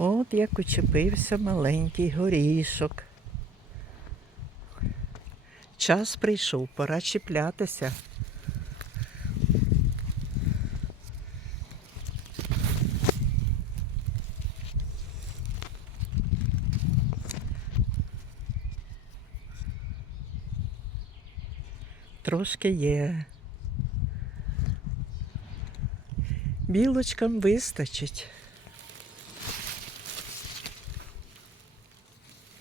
От як учепився маленький горішок. Час прийшов, пора чіплятися. Трошки є. Білочкам вистачить.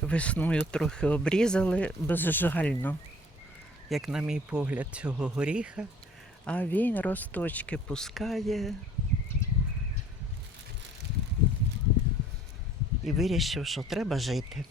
Весною трохи обрізали безжально, як на мій погляд, цього горіха, а він росточки пускає і вирішив, що треба жити.